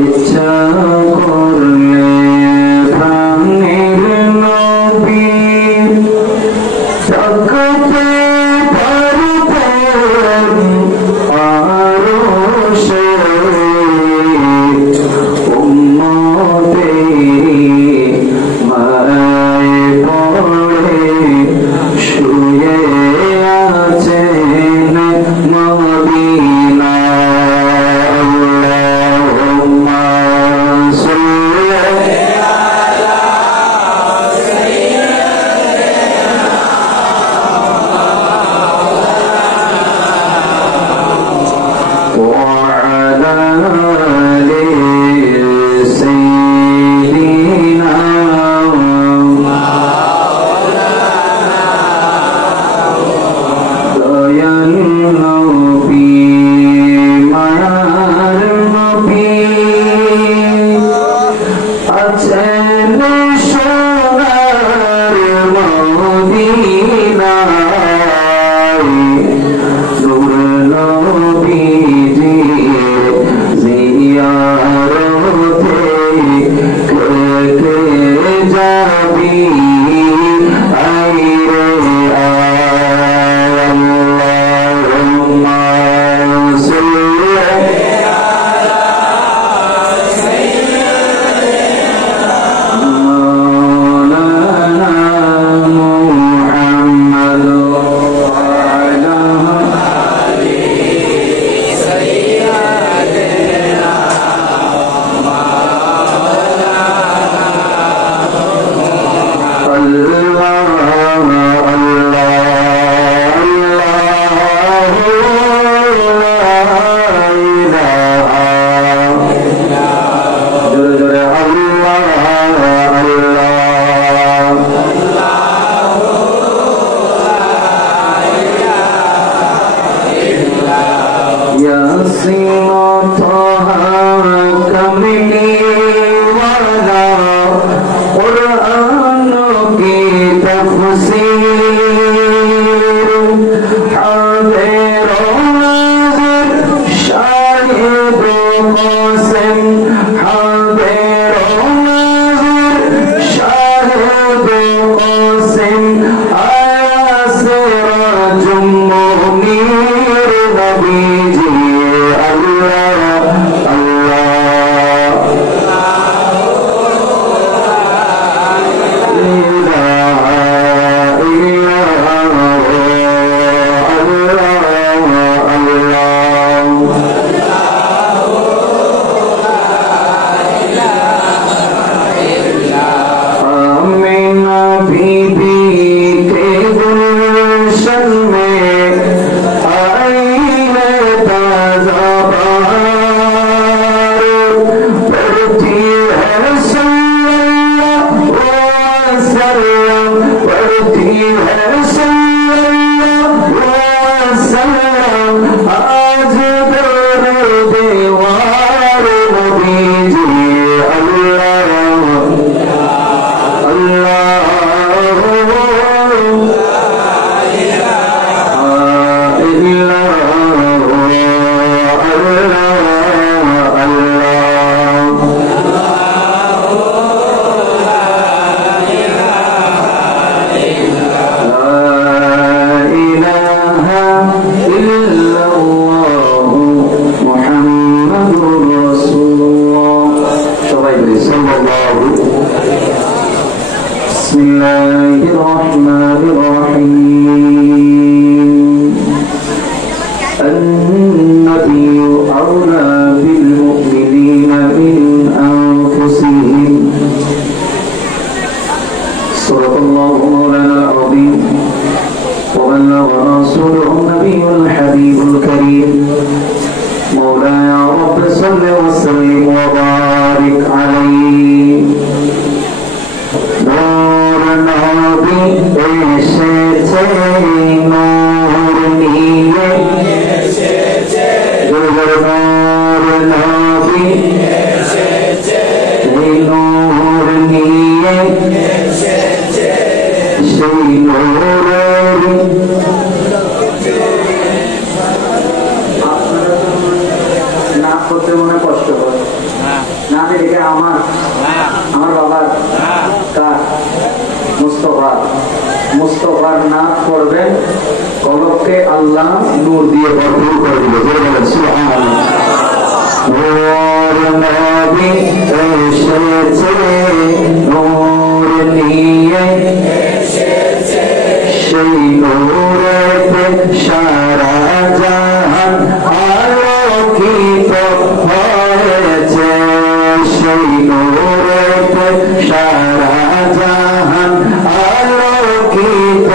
ইচ্ছা করলে প্রাণের নবী থাকতে পারতেন আরশে উম্মতের মায় পড়ে শুয়ে আছেন মদিনায়। আল্লাহুম্মা সাল্লি আলা সাইয়্যিদিনা ওয়া আলা আলি সাইয়্যিদিনা দয়াল নবী মায়ার নবী আছেন সোনার মদিনায়। নূর নবীজির জিয়ারতে কে কে যাবি আইরে আয়। আল্লাহুম্মা সাল্লি আলা মাওলানা মুহাম্মদ ওয়া আলা এটা আমার বাবার কার মুস্তফার নাম পড়বেন, কলবকে আল্লাহ নূর দিয়ে ভরপুর করে দিল। বলেন সুবহানাল্লাহ। নূর নবী এসেছে, নূর নিয়ে সেই নূরেতে সারা জাহান আলোকিত হয়েছে, সেই নূরেতে সারা জাহান আলোকিত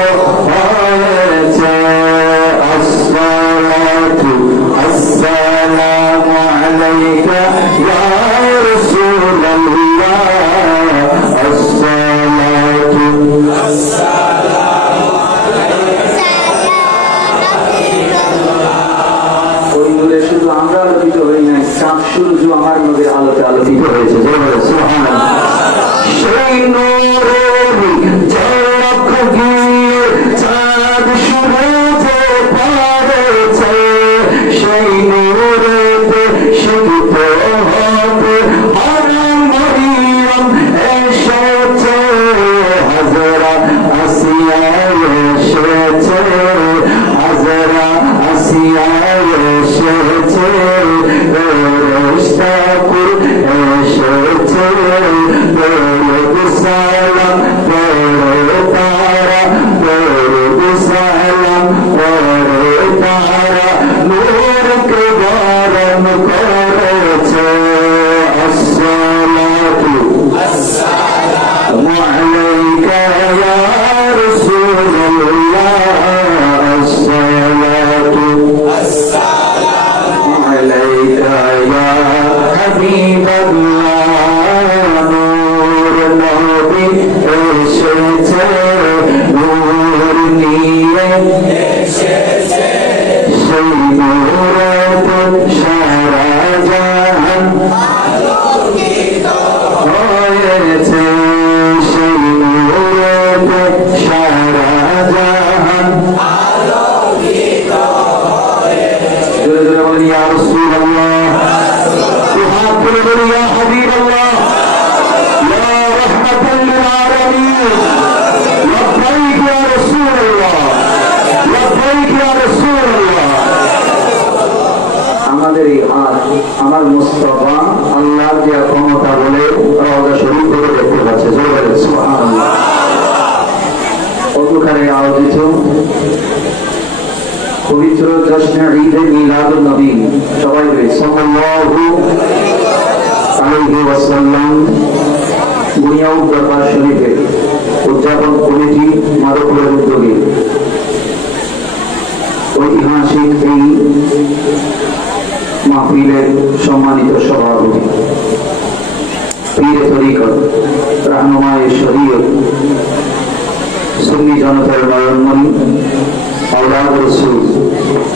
হয়েছে। আসসালাতু আসসালামু আলাইকা ইয়া রাসূলুল্লাহ, আসসালাতু শুধু আমরা আলোকিত হই না, চাঁদ সূর্য আমার নবীর আলোতে আলোকিত হয়েছে। সুবহানাল্লাহ। সেই নূরের ঝলক দিয়ে চাঁদ সূর্য পড়েছে, সেই নূরেতে শিখত হতে মরিয়ম এসেছে, হাজরা আসিয়া এসেছে, হাজরা আসিয়া এসেছে, রেশতাকুল এসেছে, দরুদ সালাম পড়ে তারা, দরুদ সালাম পড়ে তারা, নূরকে বরণ করেছে। আসসালাতু আসসালামু আলাইকা ইয়া রাসূলুল্লাহ, আসসালাতু আসসালামু আলাইকা ইয়া হাবিবাল্লাহ। নূর নবী এসেছে, নূর নিয়ে এসেছে, সেই নূরেতে সারা জাহান আলোকিত হয়েছে, সেই নূরেতে সারা জাহান আলোকিত হয়েছে। জোরে জোরে বলেন ইয়া রাসূলুল্লাহ, হাত তুলে বলি ইয়া হাবিবাল্লাহ, ইয়া রাহমাতাল লিল আলামিন, লব্বাইক ইয়া রাসূলুল্লাহ, লব্বাইক ইয়া রাসূলুল্লাহ। আমাদের এই হাত আমার মুস্তাফা আল্লাহর যে ক্ষমতা বলে রওজা শরীফ থেকে দেখতে পাচ্ছে। জোরে বলেন সুবহানাল্লাহ। কতখানি আয়োজিত পবিত্র জশ্নে ঈদে মিলাদুন নবী, সবাই বলি সাল্লাল্লাহু আলাইহি ওয়াসাল্লাম বুনিয়াউদ দরবার শরীফে উদযাপন কমিটি মারুফুলের উদ্যোগে ঐতিহাসিক এই মাহফিলের সম্মানিত সভাপতি, পীরে তরিকত, রাহনুমায়ে শরীয়ত, সুন্নি জনতার নয়নমণি, আওলাদ রাসূল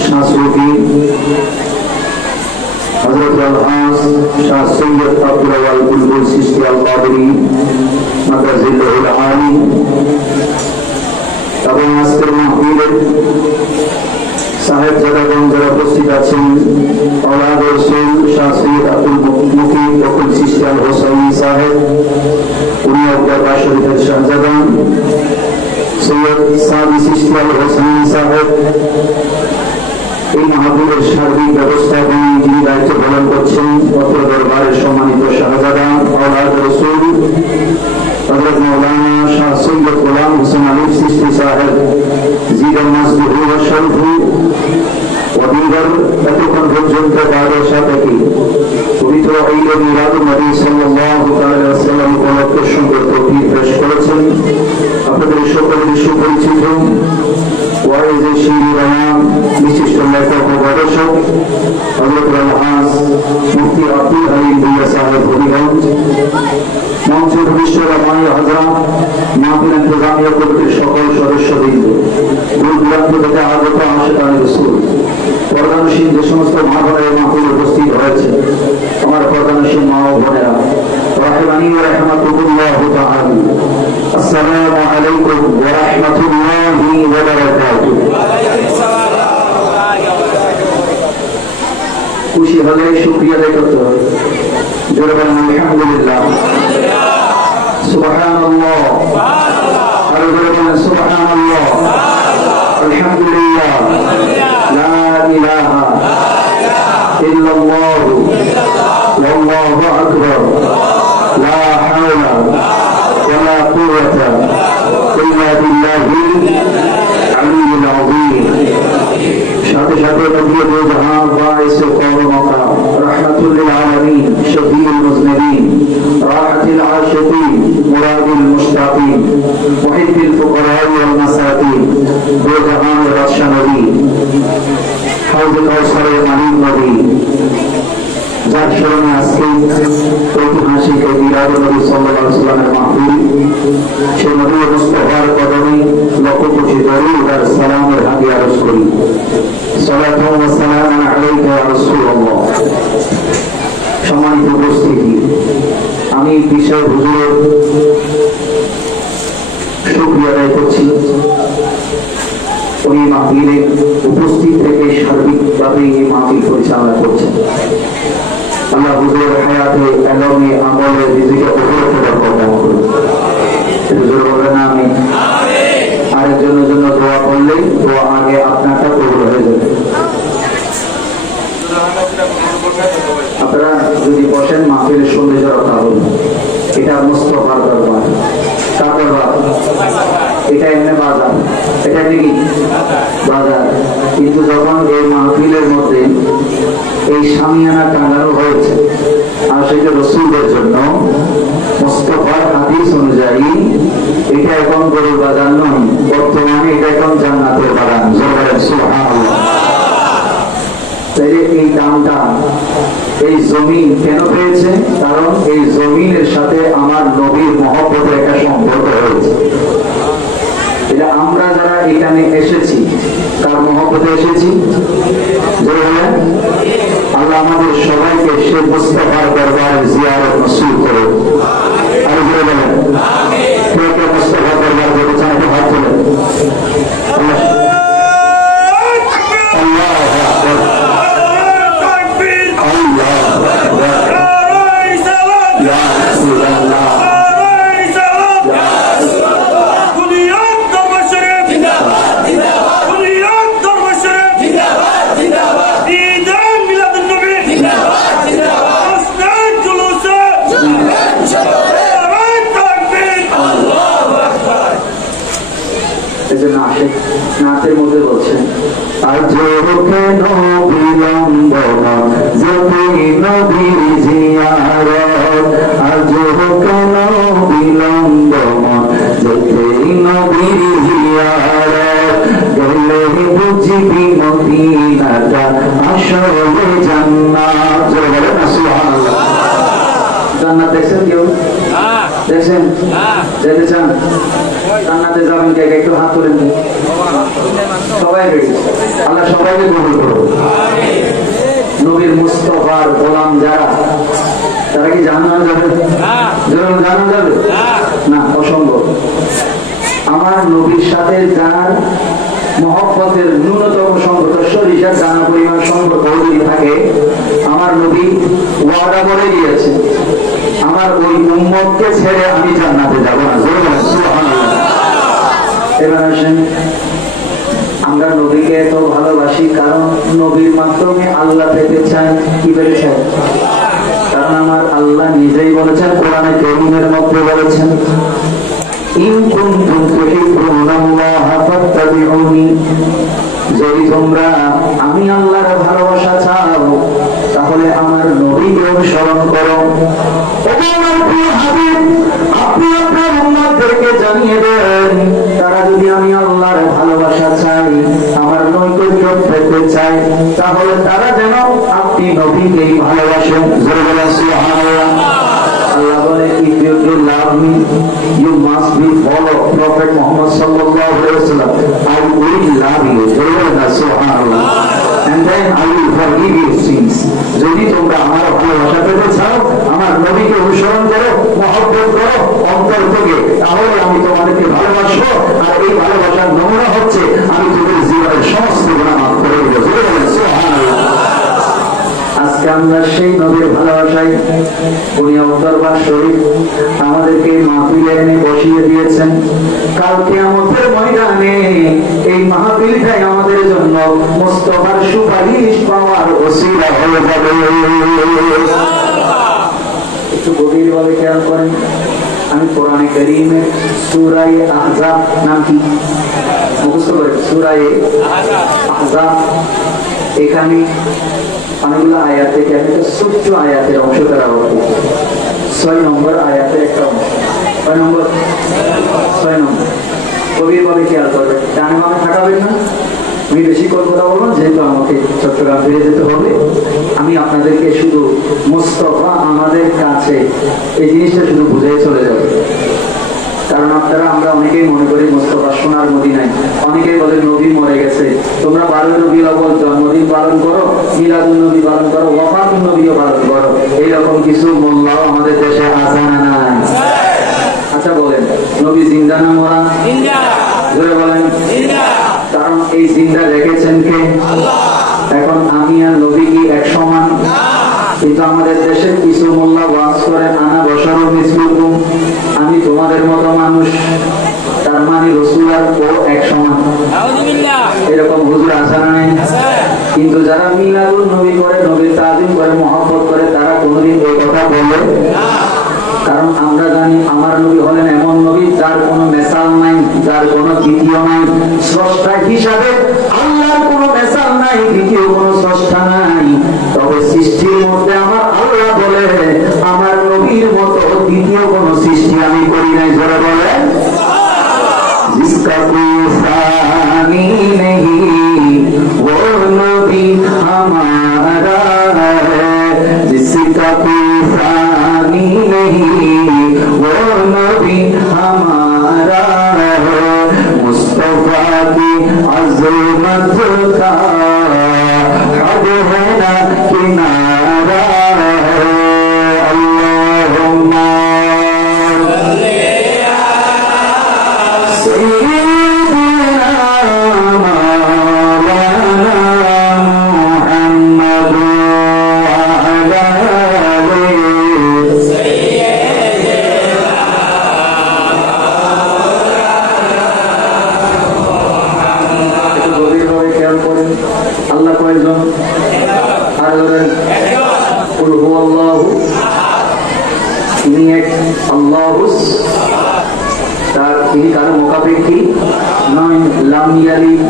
শাহ সুফি হযরত আল-হাস শাহ সৈয়দ আব্দুল আওয়াল বুলবুল চিশতি আল কাদরি মাদাজিল্লাহুল আলী, এবং আজকের মাহফিলের সাহেবজাদাগণ যারা উপস্থিত আছেন, আওলাদ রাসূল শাহ সৈয়দ আব্দুল মুকিম বকুল চিশতি আল হোসাইনি সাহেব, উনি দরবার শরীফের শাহজাদা, সৈয়দ সাদি চিশতি আল হোসাইনি সাহেব, এই মাহফিলের সার্বিক ব্যবস্থাপনা যিনি দায়িত্ব পালন করছেন, অত্র দরবারের সম্মানিত শাহজাদা আওলাদ রাসূল হযরত মাওলানা শাহ সৈয়দ গোলাম হোসেন আলী চিশতি সাহেব, জিগার মাসদুহু ওয়া শরফু ওয়াদিগার, এতক্ষণ পর্যন্ত তাদের সাথে কি পবিত্র ঈদে মিলাদুন নবী সাল্লাল্লাহু আলাইহি ওয়াসাল্লাম উপলক্ষে সুন্দর তকবীর পেশ করেছেন। আপনাদের সকলের সুপরিচিত ওয়াইজে শিরি রহমান, বিশিষ্ট লেখক ও গবেষক হযরত আল-হাস মুফতি আব্দুল হালিম ভুইয়া সাহেব হবিগঞ্জ, মঞ্চের বিশ্বরা মাই হাজরা, মাহফিল ইন্তজামিয়া কমিটির সকল সদস্যবৃন্দ, দূর দূরান্ত থেকে আগত আশিকানে রাসূল, পর্দানশীল যে সমস্ত মা বোনেরা মাহফিলে উপস্থিত হয়েছে, আমার পর্দানশীল মা ও বোনেরা, রাহিমানি ওয়া রাহমাতুল্লাহি তাআলা, আসসালামু আলাইকুম ওয়া রাহমাতুল্লাহি ওয়া বারাকাতুহু। খুশি হলে শুকরিয়া আদায় করতে হবে। আলহামদুলিল্লাহ, সুবহানাল্লাহ, আরো জোরে বলেন সুবহানাল্লাহ, আলহামদুলিল্লাহ, লা ইলাহা ইল্লাল্লাহ, ওয়াল্লাহু আকবার, লা হাওলা ওয়ালা কুওয়াতা ইল্লা বিল্লাহিল আলিয়্যিল আযীম। সাথে সাথে নবী দো জাহান বাইসে কওমকা রাহমাতুল লিল আলামিন, শফিউল মুজনিবিন, রাহাতুল আশিকিন, মুরাদুল মুশতাকিন, মুহিব্বুল ফুকারা ওয়াল মাসাকিন, দো জাহানের বাদশা নবী, হাউজে কাউসারের মালিক নবী, যার স্মরণে আজকে ঐতিহাসিক এই মিলাদ নবী সাল্লাল্লাহু আলাইহি ওয়াসাল্লামের মাহফিল, সেই নবী মুস্তাফার কদমে লক্ষ কোটি দরুদ আর সালামের হাদি আরজ করি। সালাতু ওয়া সালামু আলাইকা ইয়া রাসূলুল্লাহ। সম্মানিত উপস্থিতি, আমি বিষয় হুজুরের শুকরিয়া আদায় করছি। উনি মাহফিলে উপস্থিত থেকে সার্বিকভাবে এই মাহফিল পরিচালনা করছেন। আল্লাহ হুজুরের হায়াতে এলমে আমলে রিজিকে উপলব্ধ করতে করুন। হুজুর বলেন আমি আরেকজনের জন্য দোয়া করলে দোয়া আগে আপনারটা কবুল হয়ে যাবে। আপনারা যদি বসেন মাহফিলের সৌন্দর্য রক্ষা করুন। এটা মুস্তাফার দরবার, কার দরবার? এটা এমনি বাজার, এটা এমনি কি বাজার। কিন্তু যখন এই মাহফিলের মধ্যে এই শামিয়ানা টাঙানো হয়েছে আর সেটা রাসূলের জন্য, মুস্তাফার হাদিস অনুযায়ী এটা এখন গরুর বাজার নয়, বর্তমানে এটা এখন জান্নাতের বাগান। সুবহানাল্লাহ। তাই এই দামটা এই জমিন কেন পেয়েছে? কারণ এই জমিনের সাথে আমার নবীর মহব্বতের একটা সম্পর্ক হয়েছে। এটা আমরা যারা এখানে এসেছি, কার মহব্বতে এসেছি? আল্লাহ আমাদের সবাইকে সে মুস্তাফার দরবারে জিয়ারত নসিব করুন। আর জোরে বলেন কে কে মুস্তাফার দরবার যেতে চান একটু হাত তোলেন। নাতের মধ্যে বলছেন আজ কেন বিলম্ব যতই নবীর জিয়ারত, আজ কেন বিলম্ব যতই নবীর জিয়ারত, গেলে বুঝবি মদিনাটা আসলে জান্নাত। বলেন না সুবহানাল্লাহ। জান্নাত দেখছেন কেউ? দেখছেন? যেতে চান? জান্নাতে যাবেন কে? একটু হাত তুলেন। সবাই আল্লাহ সবাইকে কবুল করুন। নবীর মুস্তাফার গোলাম যারা, তারা কি জাহান্নামে যাবে? জাহান্নামে যাবে না, অসম্ভব। আমার নবীর সাথে যার মহব্বতের ন্যূনতম সম্পর্ক, সরিষার দানা পরিমাণ সম্পর্ক যদি থাকে, আমার নবী ওয়াদা করে দিয়েছে আমার ওই উম্মতকে ছেড়ে আমি জান্নাতে যাব না। সুবহানাল্লাহ। এবার আসেন, আমরা নবীকে এত ভালোবাসি কারণ নবীর মাধ্যমে আল্লাহ পেতে চান। কি পেতে চান? কারণ আমার আল্লাহ নিজেই বলেছেন, কোরআনে কারীমের মধ্যে বলেছেন, ইন কুনতুম তুহিব্বুনাল্লাহা ফাত্তাবিউনি, যদি তোমরা আমি আল্লাহর ভালোবাসা চাও তাহলে আমার নবীকে অনুসরণ করো। আপনি আপনার উম্মতদেরকে জানিয়ে দেন, তারা যদি আমি আল্লাহর ভালোবাসা চাই, আমার নৈকট্য পেতে চাই, তাহলে তারা যেন আপনি নবীকেই ভালোবাসেন। সুবহানাল্লাহ। আল্লাহ বলে, if you do love me, you must be follow Prophet Muhammad sallallahu alaihi wasallam. I will love you. Subhanallah. And then I will forgive your sins. যদি তোমরা আমার ভালোবাসা পেতে চাও, আমার নবীকে অনুসরণ করো, মহব্বত করো অন্তর থেকে, তাহলে আমি তোমাদেরকে ভালোবাসবো। আর এই ভালোবাসার নমুনা হচ্ছে আমি তোমাদের জীবনের সমস্ত গুনাহ মাফ করে দেব। সুবহানাল্লাহ। আজকে আমরা সেই নবীর ভালোবাসায় দুনিয়া দরবার শরীফ আমাদেরকে মাহফিলে এনে বসিয়ে দিয়েছেন। কাল কিয়ামতের ময়দানে এই মাহফিলটাই আমাদের জন্য মুস্তাফার সুপারিশ পাওয়ার ওসিলা হয়ে যাবে। একটু গভীরভাবে খেয়াল করেন। আমি কোরআনে কারীমের সূরা আহজাব নাম কি মুখস্থ করেন? সূরা আহজাব। এখানে অনেকগুলো আয়াত থেকে আমি একটা ছোট্ট আয়াতের অংশ করা হবে। 6 নম্বর আয়াতের একটা অংশ। 6 নম্বর গভীরভাবে খেয়াল করবেন। ডানে বামে থাকাবেন না। আমি বেশি কথা বলবো যেহেতু আমাকে চট্টগ্রাম ফিরে যেতে হবে। আমি আপনাদেরকে শুধু মুস্তাফা আমাদের কাছে এই জিনিসটা শুধু বুঝে চলে যাবে। কারণ আপনারা আমরা অনেকেই মনে করি মুস্তাফা সোনার মদিনায়, অনেকেই বলে নবী মরে গেছে, তোমরা 12 রবিউল আউয়াল জন্মদিন পালন করো, মিলাদুন নবী পালন করো, ওয়াফাতুন নবীও পালন করো। এইরকম কিছু মোল্লাও আমাদের দেশে আছে না নাই? আচ্ছা বলেন, নবী জিন্দা না মরা? জোরে বলেন। কারণ এই জিন্দা রেখেছেন কে? এখন আমি আর নবী কি এক সমান? কিন্তু আমাদের দেশের কিছু মোল্লা ওয়াজ করে আনা বসারও মিসলুকুম, আমি তোমাদের মতো মানুষ, তার মানে রাসূল আর ও এক সমান। এরকম হুজুর আছে না নাই? কিন্তু যারা মিলাদুন নবী করে, নবীর তাজিম করে, মহব্বত করে, তারা কোনোদিন এই কথা বলে না। কারণ আমরা জানি আমার নবী হলেন এমন নবী যার কোনো মেসাল নাই, যার কোনো দ্বিতীয় নাই। স্রষ্টা হিসাবে আল্লাহর কোনো মেসাল নাই, দ্বিতীয় কোনো স্রষ্টা নাই। তবে সৃষ্টির মধ্যে আমার আল্লাহ বলে আমার নবীর মতো দ্বিতীয় কোনো সৃষ্টি আমি করি নাই। যারা বলে जिसका कोई सानी नहीं वो नबी हमारा है, जिसका कोई सानी नहीं वो नबी हमारा है, मुस्तफा की अज़मत का हद है ना किनारा है। अल्लाहुम्मा আল্লাহ কয়জন? আর কুল হুয়াল্লাহু, তিনি এক আল্লাহু, তার তিনি কারো মুখাপেক্ষী নয়। লাম ইয়ালিদ,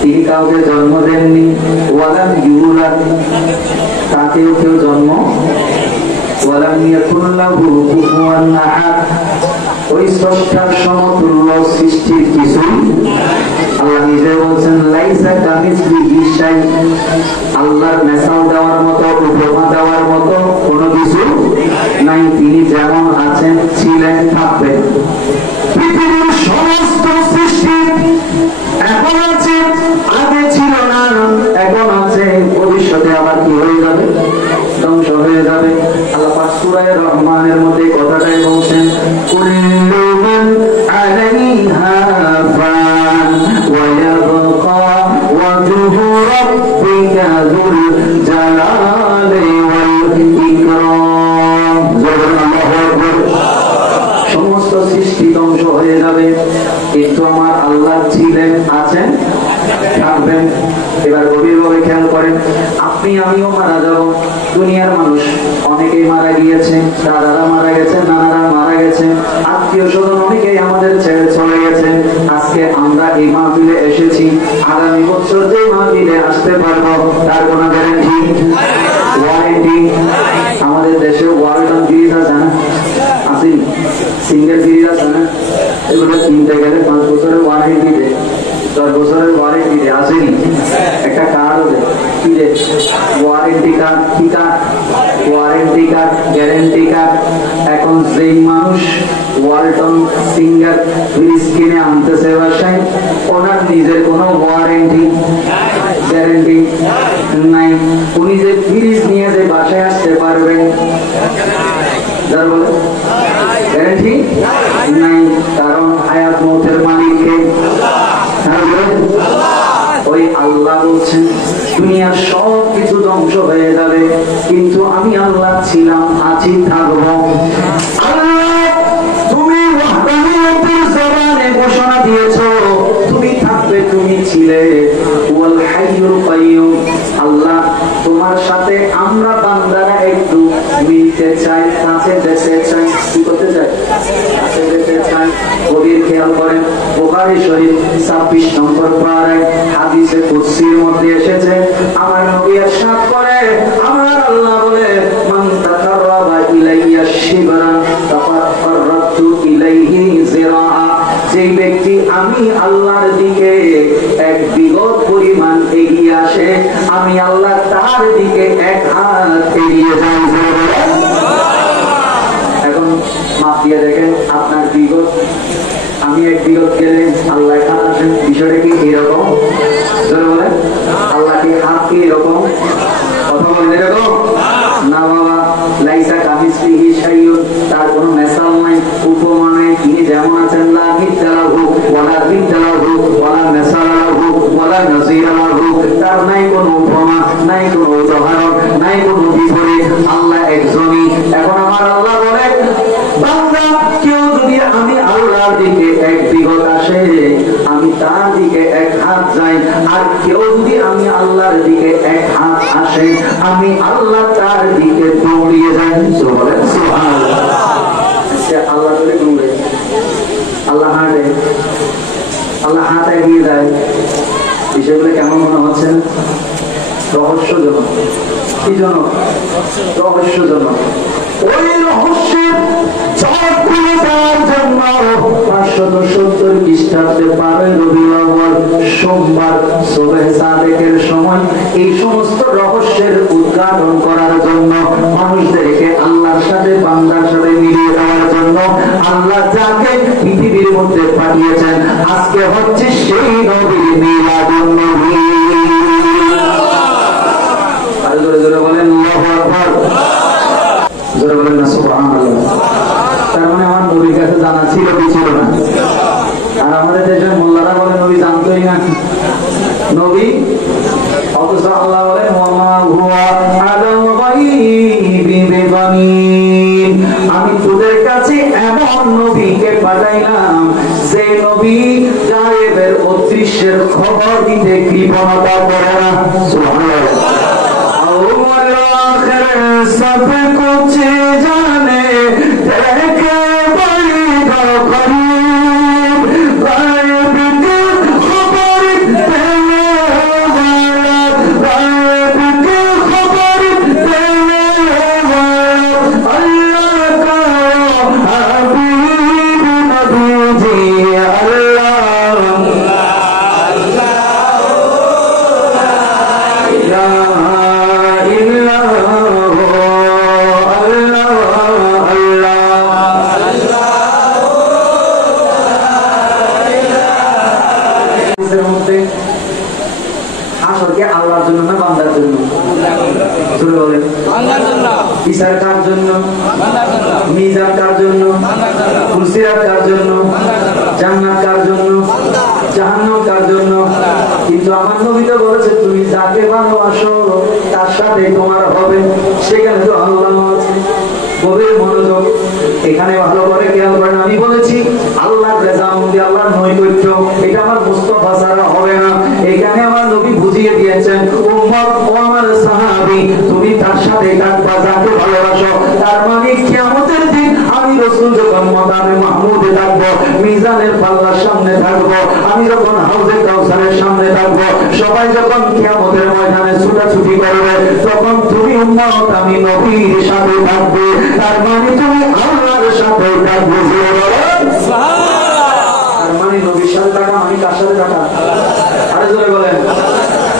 তিনি কাউকে জন্ম দেননি। ওয়ালাম ইউলাদ, তাকেও কেউ জন্ম। ওয়ালাম ইয়াকুন লাহু কুফুয়ান আহাদ, ওই স্রষ্টার সমতুল্য সৃষ্টির কিছুই আল্লাহ নিজে বলছেন লাইসা কামিসলিহি শাই, আল্লাহর মেসাল দেওয়ার মতো, উপমা দেওয়ার মতো কোনো কিছু নাই। তিনি যেমন আছেন, ছিলেন, থাকবেন। পৃথিবীর সমস্ত সৃষ্টি এখন আছে, আগে ছিল না, এখন আছে, ভবিষ্যতে আবার কি হয়ে যাবে? ধ্বংস হয়ে যাবে। আল্লাহ পাক সূরা রহমানের মধ্যে কথাটাই বলছেন, কুল্লু মান আলাইহা ফান ওয়া ইয়াবকা ওয়াজহু রাব্বিকা যুল জালালি ওয়াল ইকরাম। আল্লাহু আকবার। সমস্ত সৃষ্টি ধ্বংস হয়ে যাবে, কিন্তু আমার আল্লাহ ছিলেন, আছেন, থাকবেন। এবার গভীরভাবে খেয়াল করেন, আপনি আমিও মারা যাব। দুনিয়ার মানুষ অনেকেই মারা গিয়েছে, দাদারা মারা গেছে, নানারা মারা গেছে, আত্মীয় স্বজন অনেকেই আমাদের ছেড়ে চলে গেছে। আজকে আমরা এই মাহফিলে এসেছি, আগামী বছর যে মাহফিলে আসতে পারবো তার কোনো গ্যারান্টি, ওয়ারেন্টি? আমাদের দেশে ওয়ালটন ফ্রিজ আছে না? আছে, সিঙ্গেল ফ্রিজ আছে না? এগুলো কিনতে গেলে 5 বছরের ওয়ারেন্টি দেয়, 10 বছরের ওয়ারেন্টি দেয়। আসেনি? একটা কার্ড হবে, কি রে? Warranty card. কি card? Warranty card, guarantee card. এখন যেই মানুষ ওয়ালটন সিঙ্গেল ফ্রিজ কিনে আনতেছে বাসায়, ওনার নিজের কোনো ওয়ারেন্টি গ্যারান্টি নাই। উনি যে ফ্রিজ নিয়ে যে বাসায় আসতে পারবেন, যার বলে গ্যারান্টি নাই। কারণ হায়াত মৌতের মালিককে ওই আল্লাহ বলছেন, দুনিয়ার সব কিছু ধ্বংস হয়ে যাবে, কিন্তু আমি আল্লাহ ছিলাম, আছি, থাকবো। তুমি ওয়াহদানিয়তের জবানে ঘোষণা দিয়েছো, তুমি থাকবে, তুমি ছিলে। ওয়াল হাইয়ুল কাইয়ুম, আল্লাহ তোমার সাথে আমরা বান্দারা একটু মিলতে চাই, কাছে যেতে চাই। কি করতে চাই? কাছে যেতে চাই। গভীর খেয়াল করেন, বুখারী শরীফ 26 নম্বর পারায় হাদিসে কুদসির মধ্যে এসেছে, আমার নবী ইরশাদ করে, আমার আল্লাহ বলে, মান তাকাররাবা ইলাইয়া শিবরান তাকাররাবতু ইলাইহি জিরাআ, যে ব্যক্তি আমি আল্লাহর দিকে এক বিগত পরিমাণ এগিয়ে আসে, আমি আল্লাহ তার দিকে এক হাত এগিয়ে যাই। এখন মাপ দিয়ে দেখেন আপনার বিগত, আমি এক বিগত গেলে আল্লাহ এক হাত আসেন, বিষয়টা কি এরকম? বলেন, আল্লাহ কি হাত কি এরকম? কথা বলেন এরকম না বাবা। লাইসা কামিসলিহি শাইউন, তার কোনো মেসাল নাই, উপমা নাই। তিনি যেমন আছেন, লা মিথলাহু ওয়ালা বিদলাহু ওয়ালা মেসালাহু ওয়ালা নাযীরাহু, তার নাই কোনো উপমা, নাই কোনো উদাহরণ, নাই কোনো বিপরীত। আল্লাহ একজনই। এখন আমার আল্লাহ বলে, বান্দা কেউ যদি আমি আল্লাহর দিকে এক বিগত আসে, আমি তার দিকে এক হাত যাই, আর কেউ যদি আমি আল্লাহর দিকে এক হাত আসে, আমি আল্লাহ তার দিকে দৌড়িয়ে যাই। বলেন সুবহানাল্লাহ। আল্লাহ করে দৌড়ে, আল্লাহ হাঁটে, আল্লাহ হাত এগিয়ে যায়। বিষয়গুলো কেমন মনে হচ্ছে? রহস্যজনক। কি জনক? রহস্যজনক। ওই রহস্যের জট খুলে দেওয়ার জন্য 570 খ্রিস্টাব্দে 12 রবিউল আউয়াল সোমবার সুবহে সাদেকের সময় এই সমস্ত রহস্যের উদ্ঘাটন করার জন্য, মানুষদেরকে আল্লাহর সাথে বান্দার সাথে মিলিয়ে দেওয়ার জন্য আল্লাহ যাকে পৃথিবীর মধ্যে পাঠিয়েছেন, আজকে হচ্ছে সেই নবীর মিলাদুন নবী। আর জোরে জোরে বলেন আল্লাহু আকবার, জোরে বলেন না সুবহানাল্লাহ। তার মানে আমার নবীর কাছে জানা ছিল কি ছিল না? আর আমাদের দেশের মোল্লারা বলে নবী জানতোই না নবী, অথচ আল্লাহ বলেন ওয়ামা হুয়া আলাল গায়বি বিদানীন, আমি তোদের কাছে এমন নবীকে পাঠাইলাম যে নবী গায়েবের অদৃশ্যের খবর দিতে কৃপণতা করে না। সুবহানাল্লাহ। আউয়াল আখির সব কুছ জানে, দেখে বড়ি করিব, গায়েব কে খবর দেনে ওয়ালা, গায়েব কে খবর দেনে ওয়ালা, আল্লাহ কা হাবিব নবী আল্লাহ। আল্লাহর জন্য না বান্দার জন্য? বিচার কার জন্য? মিজান কার জন্য? ফুলসিরাত কার জন্য? জান্নাত কার জন্য? জাহান্নাম কার জন্য? কিন্তু আমার নবী তো বলেছে, তুমি যাকে ভালোবাসো তার সাথে তোমার হবে। সেখানে তো আল্লাহ আছে। গভীর মনোযোগ, এখানে ভালো করে খেয়াল করেন। আমি বলেছি আল্লাহর রেজামন্দি, আল্লাহর নৈকট্য, এটা আমার মুস্তাফা ছাড়া হবে না। এখানে আমার নবী বুঝিয়ে দিয়েছেন, উম্মত ও আমার সাহাবী, তুমি তার সাথে থাকবা যাকে ভালোবাসো। তার মানে কিয়ামতের দিন আমি রাসূল যখন মাকামে মাহমুদে থাকবো, মিজানের পাল্লার সামনে থাকবো, আমি যখন হাউজে কাউসারের সামনে থাকবো, সবাই যখন কিয়ামতের ময়দানে ছুটাছুটি করবে, তখন তুমি উম্মত আমি নবীর সাথে থাকবে। তার মানে তুমি আল্লাহর সাথে থাকবে। তার মানে নবীর সাথে থাকা মানে কার সাথে থাকা? আরে জোরে বলেন।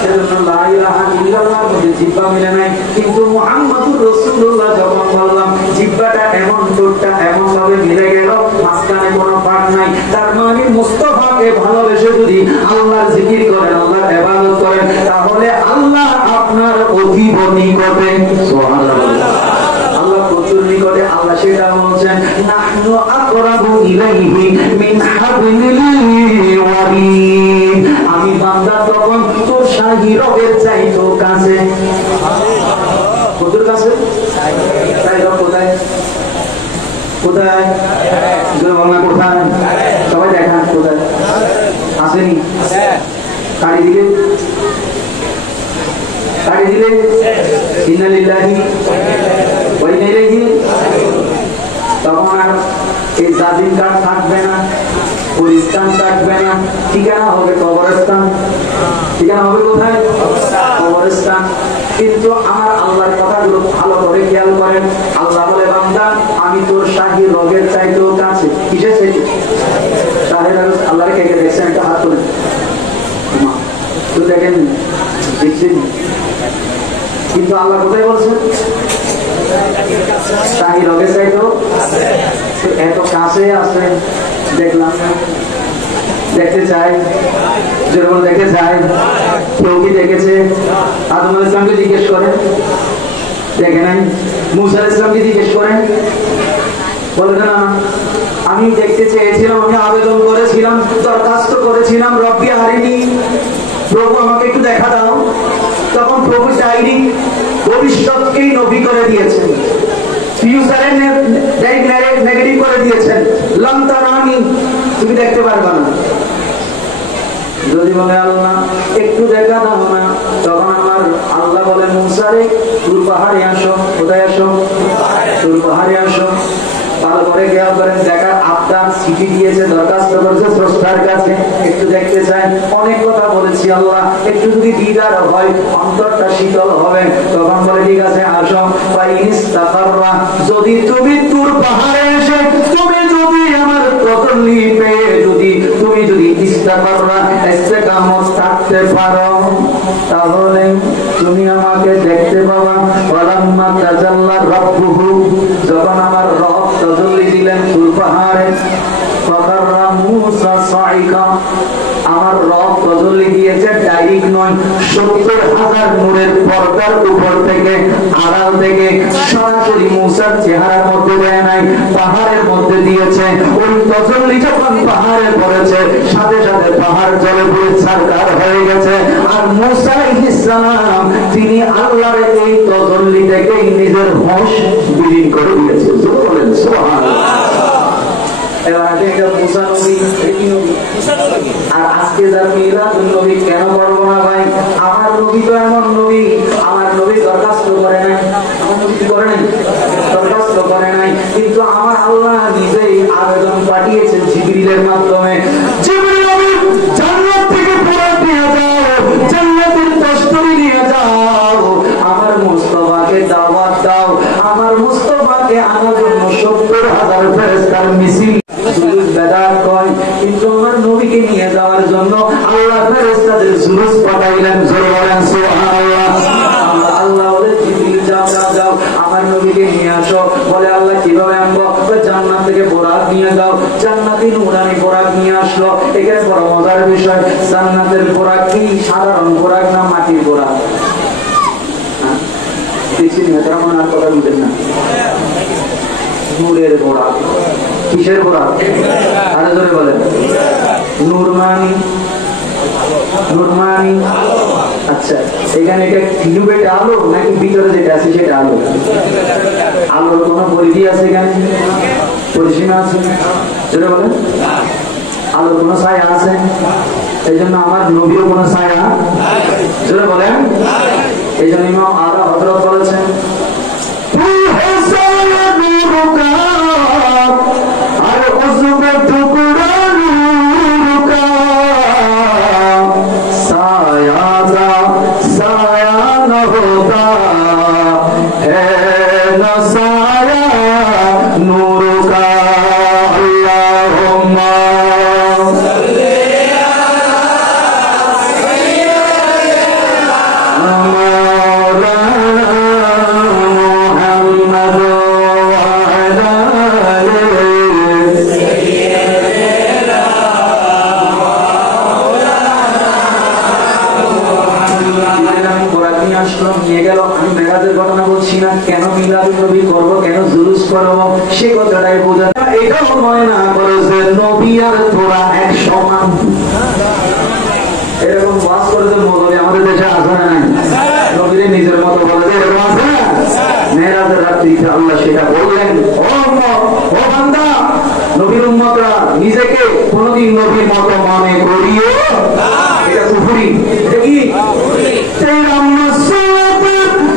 সেজন্য লা ইলাহা ইল্লাল্লাহর মধ্যে জিহ্বা মিলে নাই, কিন্তু মুহাম্মাদুর রাসূলুল্লাহ যখন বললাম, জিহ্বাটা এমন ঠোঁটটা এমন ভাবে মিলে গেল, মাঝখানে কোনো ফাঁক নাই। তার মানে মুস্তাফাকে ভালোবেসে যদি আল্লাহর জিকির করেন, আল্লাহর ইবাদত করেন, তাহলে আল্লাহ আপনার অতীব নিকটে। সুবহানাল্লাহ। আল্লাহ প্রচুর নিকটে। আল্লাহ সেটা বলছেন, নাহনু আকরাবু ইলাইহি মিন হাবলিল ওয়ারিদ, আমি আমি বান্দা তখন তোর শাহী রবের চাইতো কাছে। কতর কাছে? তাই রব কোথায়? কোথায়? বাংলা কোথায়? সবাই দেখান কোথায় আসেনি? কাড়ি দিলে ইন্না লিল্লাহি ওয়া ইন্না ইলাইহি। তখন আর এই জাজিম কার্ড থাকবে না, পরিস্থান থাকবে না, ঠিকানা হবে কবরস্থান। ঠিকানা হবে কোথায়? কবরস্থান। কিন্তু আমার আল্লাহর কথাগুলো ভালো করে খেয়াল করেন। আল্লাহ বলে বান্দা আমি তোর শাহী রবের চাইতেও কাছে। কিসের চাইতে? শাহের আল্লাহর কে কে দেখছেন? একটা হাত তোলেন। তো দেখেন, দেখছেন? কিন্তু আল্লাহ কোথায় বলছেন? শাহী রবের চাইতেও এত কাছে আছে। দেখলাম দেখতে চাই, যেরকম দেখতে চাই। কেউ কি দেখেছে? আদম আলাইহিস সালামকে জিজ্ঞেস করেন, দেখে নাই? মূসা আলাইহিস সালামকে জিজ্ঞেস করেন, বলে না আমি দেখতে চেয়েছিলাম, আমি আবেদন করেছিলাম, দরখাস্ত করেছিলাম, রব্বি আরিনি, প্রভু আমাকে একটু দেখা দাও। তখন প্রভু ডাইরেক্ট ভবিষ্যৎকেই নবী করে দিয়েছেন, ফিউচারে নেগেটিভ করে দিয়েছেন। লাম তারানি, তুমি দেখতে পারবে না। যদি বলে আল্লাহ একটু দেখা দাও না, তখন আমার আল্লাহ বলে মুসারে তুর পাহাড়ে আসো। কোথায় আসো? তুর পাহাড়ে আসো। ভালো করে খেয়াল করেন, দেখার আবদার চিঠি দিয়েছে, দরখাস্ত করেছে স্রষ্টার কাছে, একটু দেখতে চাই। অনেক কথা বলেছি আল্লাহ, একটু যদি দিদার হয় অন্তরটা শীতল হবে। তখন বলে ঠিক আছে আসো। যদি তুমি তুর পাহাড়ে এসে তুমি যদি আমার তসল্লি পেয়ে তুমি যদি ইস্তেকামত থাকতে পারো, তাহলে তুমি আমাকে দেখতে পাবা। ওয়ালাম্মা তাজাল্লা রাব্বুহু, যখন আমার রব তাজাল্লি দিলেন তুর পাহাড়ে, ফাকাররা মূসা সাইকা, আমার রব তাজাল্লি দিয়েছে ডাইরেক্ট নয়, 70,000 নূরের পর্দার উপর থেকে, আড়াল থেকে সরাসরি মূসার চেহারার মধ্যে দেয় নাই, পাহাড়ের মধ্যে দিয়েছে। ওই তাজাল্লি যখন পাহাড়ে পড়েছে, সাথে সাথে পাহাড় জলে পুড়ে ছারখার হয়ে গেছে। আর মূসা আলাইহিস সালাম তিনি আল্লাহর এই তাজাল্লি থেকে নিজের হোশ বিলীন করে দিয়েছে। বলেন সুবহানাল্লাহ। এবার আগে একটা মূসা নবী, আর আজকে যার মিলাদুন নবী কেন করবো না ভাই? আমার নবী তো এমন নবী, আমার নবী দরখাস্ত করে নাই, আমার নবী কি করে নাই? দরখাস্ত করে নাই। কিন্তু আমার আল্লাহ নিজেই আবেদন পাঠিয়েছেন জিবরিলের মাধ্যমে। জিবরিল নবী জান্নাত থেকে পোড়াক নিয়ে যাও, জান্নাতের কষ্টরি নিয়ে যাও, আমার মুস্তাফাকে দাওয়াত দাও, আমার মুস্তাফাকে আনার জন্য 70,000 ফেরেশতার মিছিল বেদাত কয়। কিন্তু আমার নবীকে নিয়ে যাওয়ার জন্য আল্লাহ ফেরেশতাদের জুলুস পাঠাইলেন। জোরে বলেন সুবহানাল্লাহ। আল্লাহ বলে জিবরিল যাও যাও যাও আমার নবীকে নিয়ে আসো। বলে আল্লাহ কিভাবে আনবো? জান্নাত থেকে বোরাক নিয়ে যাও। জান্নাতি নুরানি বোরাক নিয়ে আসলো। এখানে বড় মজার বিষয়, জান্নাতের বোরাক কি সাধারণ বোরাক না মাটির বোরাক? দেখছি না, তারা মনে আর কথা বুঝেন না। নূরের বোরাক। কিসের বোরাক? আরে ধরে বলেন। নূরমানি। নূরমানি। আচ্ছা, এখানে এটা টিউবের আলো নাকি ভিতরে যেটা আছে সেটা আলো? আলোর কোন পরিধি আছে এখানে? পরিসীমা আছে? যেটা বলেন আলোর কোন ছায়া আছে? এই জন্য আমার নবীর কোন ছায়া? যেটা বলেন এই জন্য ইমাম আলা হযরত বলেছেন সে কথাটাই বোঝা। এটাও মনে না করে যে নবী আর তোরা এক সমান। এরকম ওয়াজ করে তো মৌলবী আমাদের দেশে আসে না নাই, নবীরে নিজের মতো বলে যে এরকম আছে না। মেরাজের রাত্রিতে আল্লাহ সেটা বললেন, ও বান্দা, নবীর উম্মতরা নিজেকে কোনদিন নবীর মতো মনে করিও, এটা কুফরি। এটা কি তেরা মসজিদ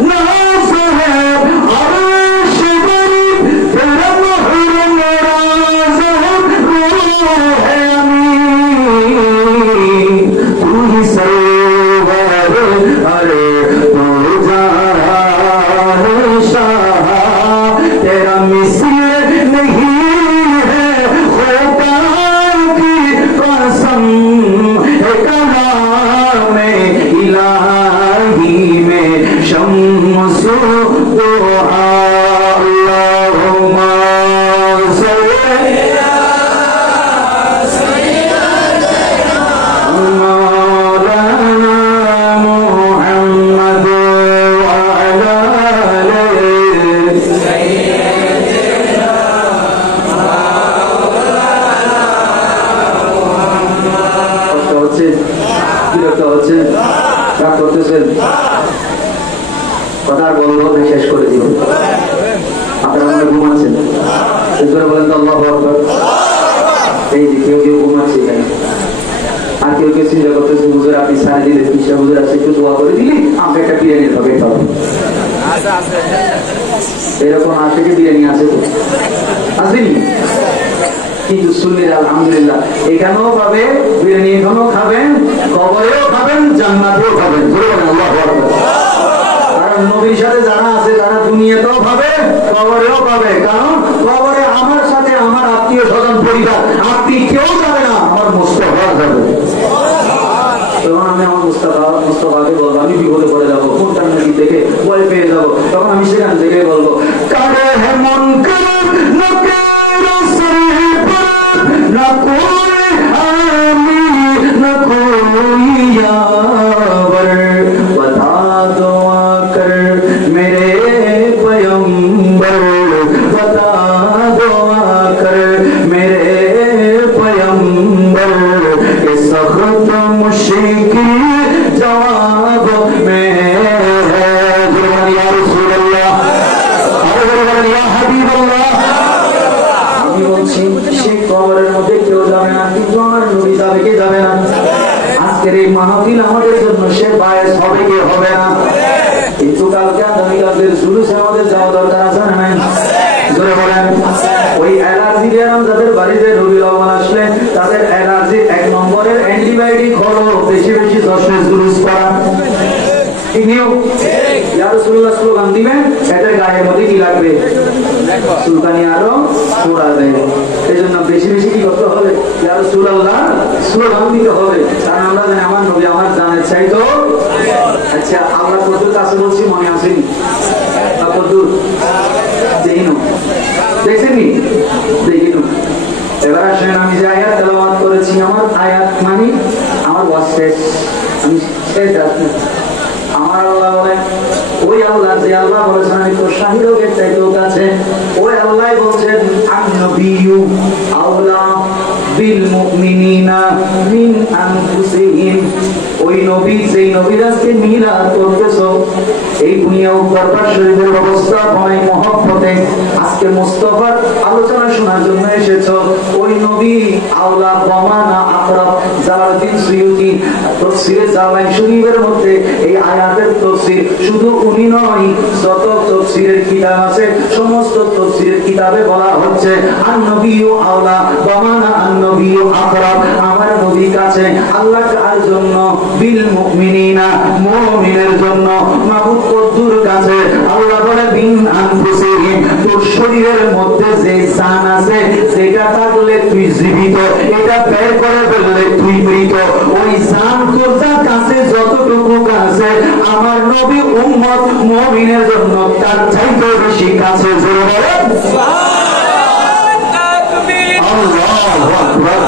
না সাহেব আরশ বরি তেরা মহর মেরাজ রূহে আমিন তু হি সরওয়ার আরে তু জাহানशाह तेरा मिसल नहीं है खुदा की कसम है कलाम इलाही में शम्स दुआ अल्लाहुम्मा सल्ली मौलाना मुहम्मद व अला কথার বলবো শেষ করে দিব। আপনারা মনে ঘুমাচ্ছেন, বলেন তো আল্লাহু আকবার। এই যে কেউ কেউ ঘুমাচ্ছে এখানে, আর কেউ কেউ চিন্তা করতেছে হুজুর আপনি সারা দিলে পিসা হুজুর আছে একটু দোয়া করে দিলি আমাকে একটা বিরিয়ানি হবে পাবো। এরকম আসে কি বিরিয়ানি আছে তো আসেনি, কিন্তু শুনলেন আলহামদুলিল্লাহ এখানেও পাবে বিরিয়ানি, এখানেও খাবেন, কবরেও খাবেন, জান্নাতেও খাবেন। আল্লাহু আকবার। কারণ নবীর সাথে যারা আছে তারা দুনিয়াতেও পাবে, কবরেও পাবে। কারণ কবরে আমার সাথে আমার আত্মীয় স্বজন পরিবার আত্মীয় কেউ যাবে না, আমার মুস্তাফা যাবে। তখন আমি আমার মুস্তাফাকে বলবো আমি বিপদে পড়ে যাবো, কোনটা নদী থেকে ভয় পেয়ে যাবো, তখন আমি সেখান থেকে বলবো কারে হে মন কর न कोई हामी न कोई यावर बता दो आकर मेरे पैगंबर, बता दो आकर मेरे पैगंबर ये सख्त मुश्किल जवाब में है या रसूल अल्लाह या हबीब अल्लाह। আমি বলছি সেই কবরের মধ্যে কেউ যাবে না, কিন্তু আমার নবী যাবে কি যাবে না? আজকের এই মাহফিল আমাদের জন্য সে বায়েস হবে কি হবে না? কিন্তু কালকে আগামীকালকের জুলুসে আমাদের যাওয়া দরকার আছে না নাই? জোরে বলেন। ওই অ্যালার্জি ব্যায়াম যাদের বাড়িতে রবিউল আউয়াল আসলে তাদের অ্যালার্জি এক নম্বরের অ্যান্টিবায়োটিক হলো বেশি বেশি দশমের জুলুস করা। ইয়া রাসূলুল্লাহ স্লোগান দিবেন, এদের গায়ের মধ্যে কি লাগবে? সুলতানি আরো পড়া যায়। এই জন্য বেশি বেশি কি করতে হবে? ইয়া রাসূলুল্লাহ স্লোগান দিতে হবে। কারণ আমরা জানি আমার নবী আমার জানের চাইতো। আচ্ছা আমরা কতদূর কাছে বলছি মনে আসেনি? কতদূর দেখিনো দেখেনি? দেখিনো। এবার আসেন আমি যে আয়াত তেলাওয়াত করেছি, আমার আয়াত মানে আমার ওয়াজ শেষ, আমি শেষ আসছি। আমার আল্লাহ বলেন ওই আল্লাহ যে আল্লাহ বলেছেন আমি তো শাহিদের চাইতেও কাছে, ওই আল্লাহ বলছেন আন-নবিয়্যু আওলা বিল মুমিনিনা মিন আনফুসিহিম। ওই নবী যেই নবীর আজকে মিলাদ করতেছো, এই দুনিয়া দরবার শরীফের ব্যবস্থাপনায় মহব্বতে আজকে মুস্তাফার আলোচনা শোনার জন্য এসেছো, ওই নবী আওলা বমানা আকরাব। জালালউদ্দিন সুয়ুতী তাফসীরে জালালাইন শরীফের মধ্যে এই আয়াতের তাফসীর শুধু উনি নয়, যত তাফসীরের কিতাব আছে সমস্ত তাফসীরের কিতাবে বলা হচ্ছে আন-নবিয়্যু আওলা বমানা আন-নবিয়্যু আকরাব। আমার নবী কাছে আল্লাহ তার জন্য বিল মুমিনিনা মুমিনের জন্য মাবুদ কদ্দুর কাছে আল্লাহ বলে বিন আনফুসিহিম। তোর শরীরের মধ্যে যে জান আছে সেটা থাকলে তুই জীবিত, এটা বের করে ফেললে তুই মৃত। ওই জান তোর কাছে যতটুকু কাছে আমার নবী উম্মত মুমিনের জন্য তার চাইতে বেশি কাছে। জোরে বলেন সুবহান তাকবীর, আল্লাহু আকবার।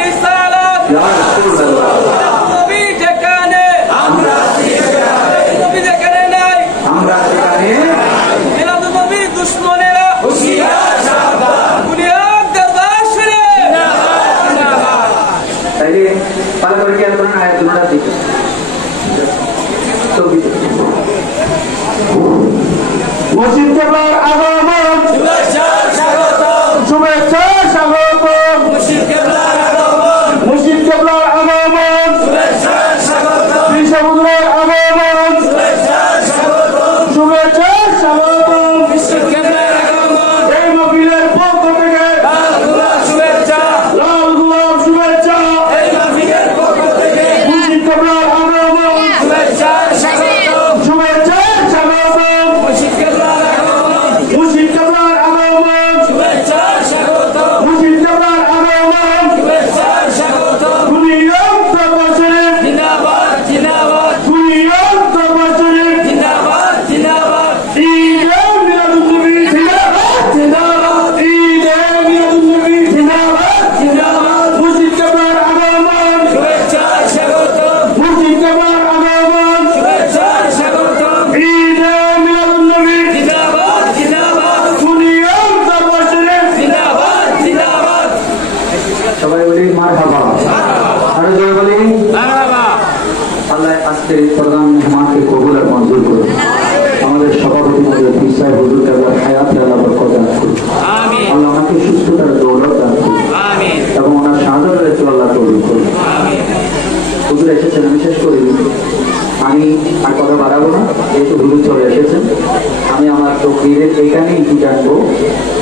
রিসালাত ইয়া রাসূলুল্লাহ। নবী যেখানে আমরা সেখানে, নবী যেখানে নাই আমরা সেখানে। মিলাদ নবী দুশমনেরা হুশিয়ার সাবধান, বুনিয়াদ দরবার শরীফ জিন্দাবাদ জিন্দাবাদ। তাইলে পালা করে কি আল্লাহ আয়াত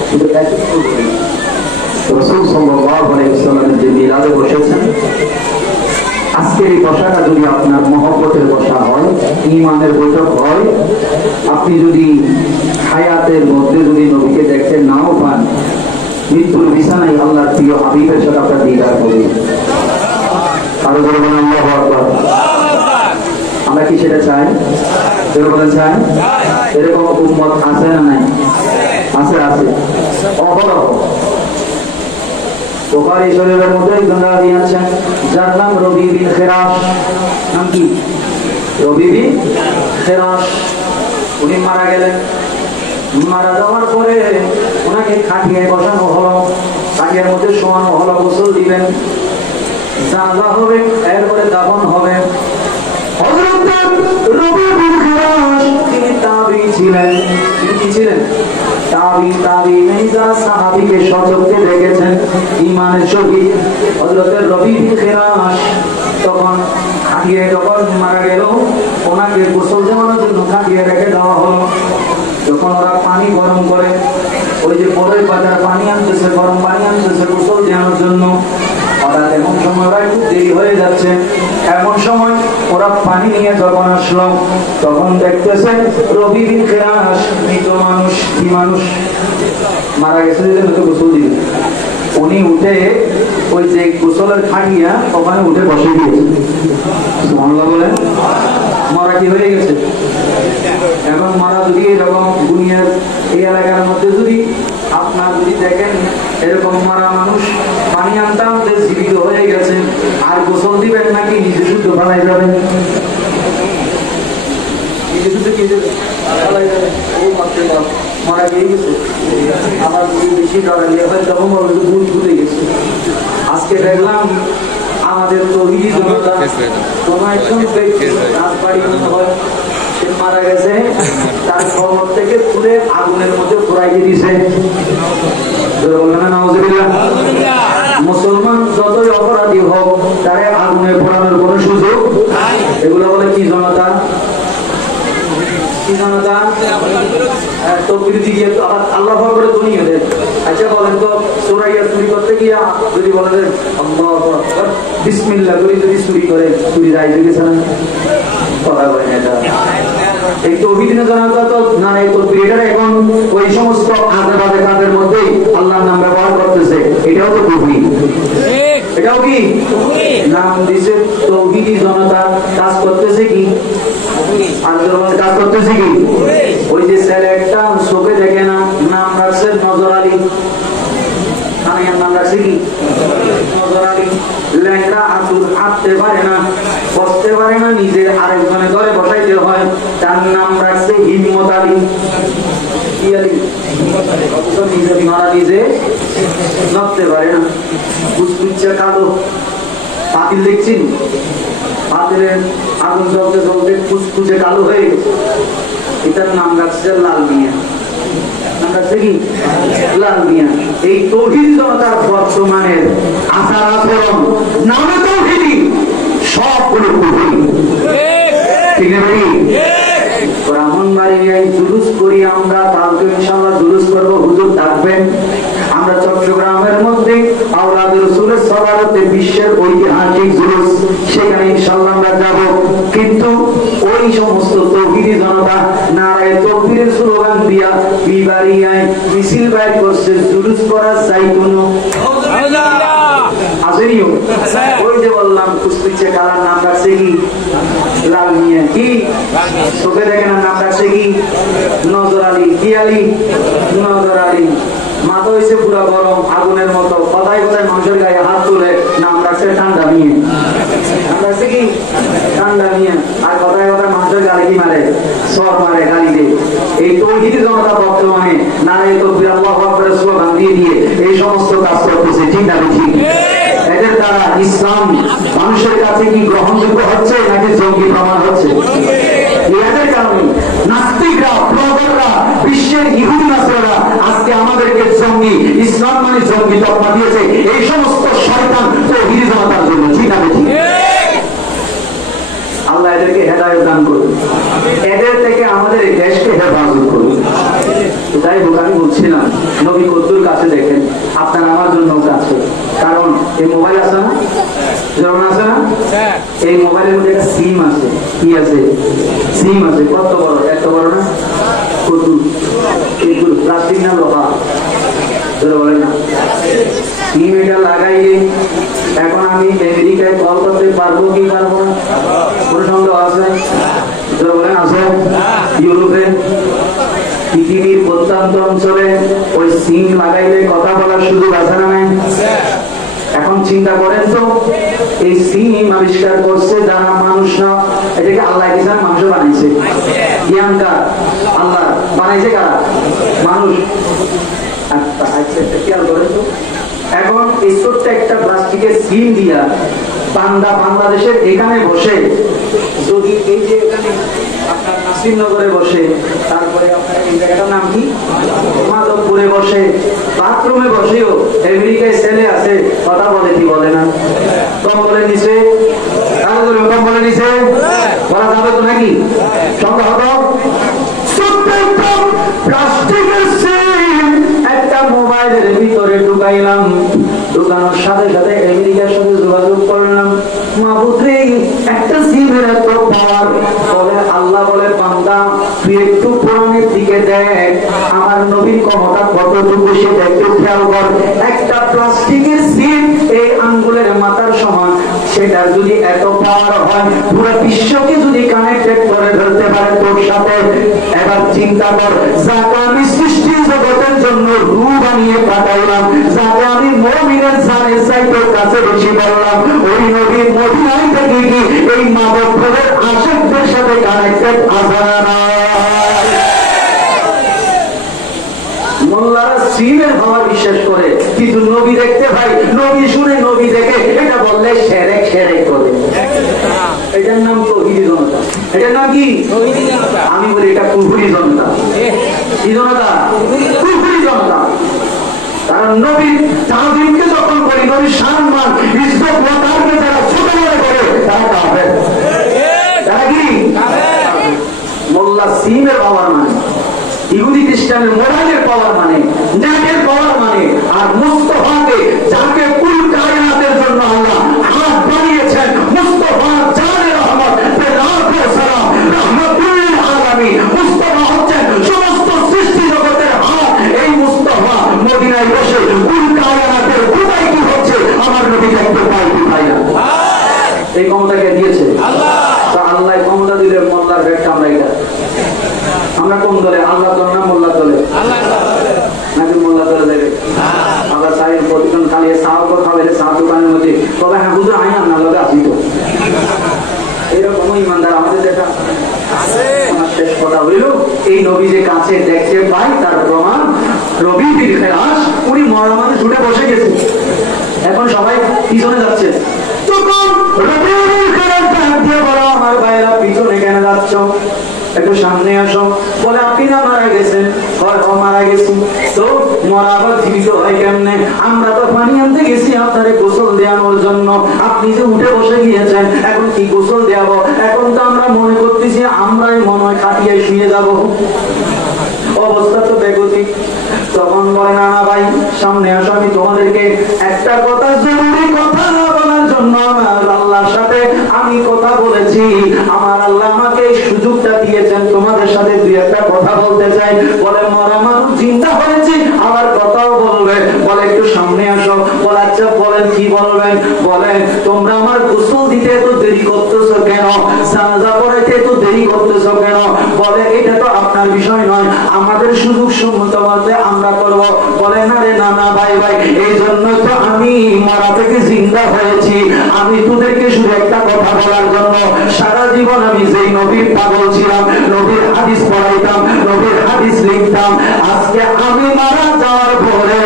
শুধু একটু রাসূল সাল্লাল্লাহু আলাইহি ওয়াসাল্লামের যে মিলাদে বসেছেন, আজকের এই বসাটা যদি আপনার মহব্বতের বসা হয়, ঈমানের বৈঠক হয়, আপনি যদি হায়াতের মধ্যে যদি নবীকে দেখতে নাও পান, মৃত্যুর বিছানায় আল্লাহর প্রিয় হাবিবের সাথে আপনার দিদার করবেন। আরো বলবেন আল্লাহু আকবার। আমরা কি সেটা চাই? বলেন চাই? এরকম উম্মত আছে না নাই? আছে, আছে, অহরহ। বুখারী শরীফের মধ্যে একজন রাবী আছেন, যার নাম রবি বিন খেরাস। নাম কি? রবি বিন খেরাস। উনি মারা গেলেন। মারা যাওয়ার পরে ওনাকে খাটিয়ায় বসানো হলো, খাটিয়ার মধ্যে শোয়ানো হলো, গোসল দিবেন, জানাজা হবে, এরপরে দাফন হবে। হযরত রবি বিন খেরাস তিনি তাবী ছিলেন। তিনি কি ছিলেন? তাবীঈন যারা সাহাবীকে সচক্ষে দেখেছেন ঈমানের সহিত। হযরত রবি বিন খেরাস তখন খাটিয়ায় যখন মারা গেল, ওনাকে গোসল দেওয়ানোর জন্য খাটিয়ায় রেখে দেওয়া হলো। যখন ওরা পানি গরম করে, ওই যে বড়ই বাজার পানি আনতেছে, গরম পানি আনতেছে গোসল দেওয়ানোর জন্য, হঠাৎ এমন সময় ওরা একটু দেরি হয়ে যাচ্ছে। এমন সময় ওরা পানি নিয়ে যখন আসলো, তখন দেখতেছেন রবি বিন খেরাস মৃত মানুষ। কি মানুষ? মারা গেছে, গোসল দিবে। উনি উঠে ওই যে গোসলের খাটিয়া ওখানে উঠে বসে গিয়েছে। সুবহানাল্লাহ বলেন। মারা কি হয়ে গেছে? এখন মারা যদি এরকম দুনিয়ার এই এলাকার মধ্যে যদি আপনার যদি দেখেন এরকম মারা মানুষ, পানি আনতে আনতে জীবিত হয়ে গেছে, আর গোসল দিবেন নাকি নিজে শুদ্ধ ফেলাই যাবেন? নিজে শুদ্ধ কি ফেলাই যাবে? ও মাত্র মারা গিয়ে গেছে। আমার বেশি ডরালিয়া হয় তখন ভুল ভুলে গেছে। আজকে দেখলাম আমাদের তৌহিদি জনতা কোনো একজন রাজবাড়ি মনে হয় মারা গেছে, তার খবর থেকে তুলে আগুনের মধ্যে পোড়াইয়ে দিছে। মুসলমান যতই অপরাধী হোক, তারে আগুনে পোড়ানোর কোন সুযোগ। এগুলো বলে কি জনতা? কি জনতা? তকবীর দিয়ে আল্লাহ করে দুনিয়া দেন। আচ্ছা বলেন তো, চোরাইয়া চুরি করতে গিয়া যদি বলেন আল্লাহু আকবার বিসমিল্লাহ করে যদি চুরি করে, চুরি রাইজে গেছে না? কথা বলেন এটা। এই তৌহিদের জনতা তো না, এই তকবীরটা এখন ওই সমস্ত আজেবাজে কাজের মধ্যে আল্লাহর নাম ব্যবহার করতেছে। এটাও তো তৌহিদ। এটাও কি নাম দিছে তৌহিদি জনতা। কাজ করতেছে কি? আর কাজ করতেছে কি? ওই যে ছেলে একটা চোখে দেখে না, নাম রাখছে নজর আলী। নাম রাখছে কি? নজর আলী। ল্যাংড়া আতুর হাঁটতে পারে না, বসতে পারে না, নিজের আরেকজনে ঘরে বসাইতে হয়, তার নাম রাখছে হিম্মত আলী। কি আলী? নিজে মারা নিজে নড়তে পারে না, কুচকুচে কালো। পাতিল দেখছেন? পাতিলের আগুন জ্বলতে জ্বলতে কুচকুচে কালো হয়ে গেছে, এটার নাম রাখছে লাল মিয়া। নাম রাখছে কি? লাল মিয়া। এই তৌহিদ জনতার বর্তমানের আচার আচরণ নামে তৌহিদি, সবগুলো কুফরি। ঠিক না ভাই? ব্রাহ্মণবাড়িয়ায় জুলুস করি আমরা, কালকে ইনশাআল্লাহ জুলুস করবো, হুজুর থাকবেন। আমরা চট্টগ্রামের মধ্যে আওলাদ রাসূলের সরারতে বিশ্বের ঐতিহাসিক জুলুস, সেখানে ইনশাআল্লাহ আমরা যাব। কিন্তু ওই সমস্ত তৌহিদি জনতা নারায়ে তাকবীরের স্লোগান দিয়া বিবাড়িয়ায় মিছিল বাইর করছে, জুলুস করার চাই কোনো আসেনিও। ওই যে বললাম কুচকুচে কালার নাম রাখছে কি? লাল মিয়া। কি চোখে দেখে না, নাম রাখছে কি? নজর আলী। কি আলী? নজর আলী। মাথা হয়েছে পুরা গরম আগুনের মতো, কথায় কথায় মানুষের গায়ে হাত তুলে নাম রাখছে ঠান্ডা নিয়ে। নাম রাখছে কি? ঠান্ডা নিয়ে। আর কথায় কথায় মানুষের গালি কি মারে? সর মারে, গালি দিয়ে। এই তৌহিদি জনতা বর্তমানে নারায়ে তাকবীর আল্লাহু আকবারের স্লোগান দিয়ে দিয়ে এই সমস্ত কাজ করতেছে। ঠিক না? ঠিক। এদের দ্বারা ইসলাম মানুষের কাছে কি গ্রহণযোগ্য হচ্ছে নাকি জঙ্গি প্রমাণ হচ্ছে? এদের কারণে নাস্তিকরা, ব্লগাররা, বিশ্বের ইহুদি নাসারা আজকে আমাদেরকে জঙ্গি, ইসলাম মানে জঙ্গি তকমা দিয়েছে। এই সমস্ত শয়তান তৌহিদি জনতার জন্য। ঠিক না? ঠিক। আল্লাহ এদেরকে হেদায়েত দান করুন, এদের থেকে আমাদের এই দেশকে হেফাজত করুন। যাই হোক, আমি বলছিলাম নবী কদ্দুর কাছে দেখেন, আপনার আমার জন্য কাছে। কারণ এই মোবাইল আছে না, যেমন আছে না, এই মোবাইলের মধ্যে একটা সিম আছে। কি আছে? সিম আছে। কত বড়? এত বড় না? কদ্দুর। এইগুলো প্লাস্টিক না লোহা? বলে না। সিম এটা লাগাইলে এখন আমি আমেরিকায় কল করতে পারবো কি পারবো না? কোনো সন্দেহ আছে? বলেন আছে? ইউরোপে, পৃথিবীর প্রত্যন্ত অঞ্চলে ওই সিম লাগাইলে কথা বলার সুযোগ আছে না নাই? এখন চিন্তা করেন তো, এই সিম আবিষ্কার করছে যারা মানুষ না, এটাকে আল্লাহ দিয়েছেন, মানুষ বানাইছে। জ্ঞান কার? আল্লাহ। বানাইছে কারা? মানুষ। আচ্ছা খেয়াল করেন তো, এখন এই ছোট্ট একটা প্লাস্টিকের সিম দিয়া বাংলাদেশের এখানে বসে যদি এই যে এখানে আপনার নাসিরনগরে বসে, তারপরে আপনার এই জায়গাটার নাম কি, মাধবপুরে বসে, বাথরুমে বসেও আমেরিকায় ছেলে আছে, কথা বলে কি বলে না? কম বলে নিছে, কম বলে নিছে, বলা যাবে তো নাকি? সঙ্গে হতো প্লাস্টিকের সিম একটা মোবাইলের ভিতরে ঢুকাইলাম, ঢুকানোর সাথে সাথে আমেরিকার সাথে যোগাযোগ করলাম। মাহবুবরে একটা সিমের এত পাওয়ার। বলে আল্লাহ বলে, বান্দা তুই একটু কোরআনের দিকে দেখ, আমার নবীর ক্ষমতা কতটুকু সেটা একটু খেয়াল কর। একটা প্লাস্টিকের সিম এই আঙ্গুলের মাথার সমান, সেটার যদি এত পাওয়ার হয়, পুরো বিশ্বকে যদি কানেক্টেড করে ধরতে পারে তোর সাথে, এবার চিন্তা কর, যাকে আমি সৃষ্টি জগতের জন্য রূহ বানিয়ে পাঠাইলাম, যাকে আমি মুমিনের জানের চাইতে কাছে বেশি বললাম, ওই নবীর মদিনায় থেকে কি এই মাদকদের আশেকদের সাথে কানেক্টেড আছে না? মোল্লারা সিমের ভাবা বিশ্বাস করে, কিন্তু নবী দেখতে ভাই, নবী শুনে, নবী দেখে, এটা বললে সেরেক সেরেক করে। এটার নাম তৌহিদি জনতা। এটার নাম কি? আমি বলি এটা কুফরি জনতা। কি জনতা? কুফরি জনতা। কারণ নবীর তাজিমকে যখন করি, নবীর সম্মান ইজ্জত ওয়াকারকে যারা ছোট মনে করে, তারা কাফের। তারা কি? মোল্লা সিমের পাওয়ার মানে, ইহুদি খ্রিস্টানের মোবাইলের পাওয়ার মানে, নেটের পাওয়ার মানে, আর মুস্তাফাকে যাকে কুল কায়নাতের জন্য আল্লাহ হাত বানিয়েছেন, মুস্তাফা জানে রহমত বেলাখো সালাম রহমাতুল আলামিন। মুস্তাফা হচ্ছেন সমস্ত সৃষ্টি জগতের হাত। এই মুস্তাফা মদিনায় বসে কুল কায়নাতের খুদাই কি হচ্ছে আমার নবী দেখতে পাই কি পাই না? এই ক্ষমতাকে দিয়েছে আল্লাহ। তো আল্লাহ ক্ষমতা দিলে মোল্লার ভেট কামড়াইটা। আমরা কোন দলে? আল্লাহ দল না মোল্লা দলে? নাকি মোল্লা দলে দেবে? আবার সাহেব প্রতিদিন খালি সাহাব খাবে, সাহাব দোকানের মধ্যে তবে হ্যাঁ হুজুর আই আপনার লগে আসি তো, এরকম ইমানদার আমাদের দেখা আছে। আমার শেষ কথা হইল, এই নবী যে কাছে দেখতে পাই তার প্রমাণ রবি বিল খেলাস, উনি মরা মানুষ উঠে বসে গেছে, এখন সবাই পিছনে যাচ্ছে। তখন রবি বিল খেলাস দিয়ে বলো, আমার ভাইয়েরা পিছনে কেন যাচ্ছ, একটু সামনে আসো। বলে আপনি না মারা গেছেন? মারা গেছি। তো মরা আবার জীবিত হয় কেমনে? আমরা তো পানি আনতে গেছি আপনারে গোসল দেওয়ানোর জন্য, আপনি যে উঠে বসে গিয়েছেন, এখন কি গোসল দেওয়াবো? এখন তো আমরা মনে করতেছি আমরাই মনে হয় খাটিয়ায় শুয়ে যাব, অবস্থা তো বেগতিক। তখন বলে না না ভাই সামনে আসো, আমি তোমাদেরকে একটা কথা, জরুরি কথা বলার জন্য আমার আল্লাহর সাথে আমি কথা বলেছি, আমার আল্লাহ আমাকে এই সুযোগটা দিয়েছেন, তোমাদের সাথে দুই একটা কথা বলতে চাই। বলে মরা মানুষ চিন্তা হয়েছে, আবার কথাও বলবে। বলে একটু সামনে আসো। বলে আচ্ছা বলেন কি বলবেন? বলেন তোমরা আমার গোসল দিতে এত দেরি করতেছো কেন? জানাজা পড়াইতে এত দেরি করতেছো কেন? বলে এটা তো আপনার বিষয় নয়, আমাদের সুযোগ সম্মত মতে আমরা করব। বলে না রে না না ভাই ভাই, এই জন্য তো আমি মরা থেকে জিন্দা হয়েছি। আমি তোদেরকে শুধু একটা কথা বলার জন্য, সারা জীবন আমি যেই নবীর পাগল ছিলাম, নবীর হাদিস পড়াইতাম, নবীর হাদিস লিখতাম, আজকে আমি মারা যাওয়ার পরে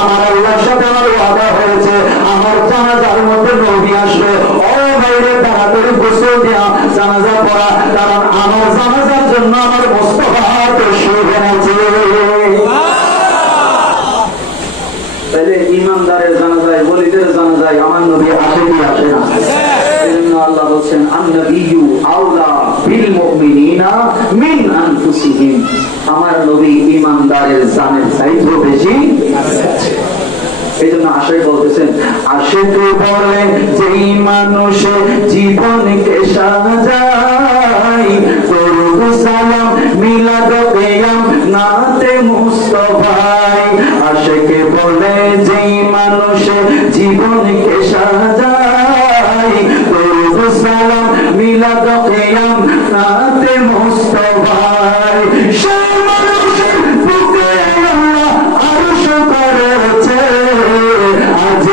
আমার আল্লাহর সাথে আমার ওয়াদা হয়েছে, আমার জানাজার মধ্যে নবী আসবে। ও ভাইরে তাড়াতাড়ি গোসল দেয়া, জানাজা পড়া, কারণ আমার জানাজার জন্য আমার মুস্তাফা শুরু হয়েছে। তাহলে ইমানদারের জানাজায়, ওলিদের জানাজায় আমার নবী আসে কি আসে না? এজন্য আল্লাহ বলছেন আন-নাবিয়্যু আওলা বিল মুমিনিনা মিন আনফুসিহিম। আমার নবী ইমানদারের জানের চাইতেও বেশি আশিক বলে যেই মানুষে জীবনকে সাজায় করুন সালাম মিলাদ কিয়াম নাতে মুস্তাফায় আশিক বলে যেই মানুষে জীবনকে সাজায় করুন সালাম মিলাদ কিয়াম নাতে মুস্তাফায় সেই মানুষের বুকে আল্লাহ আরশ করেছে আজ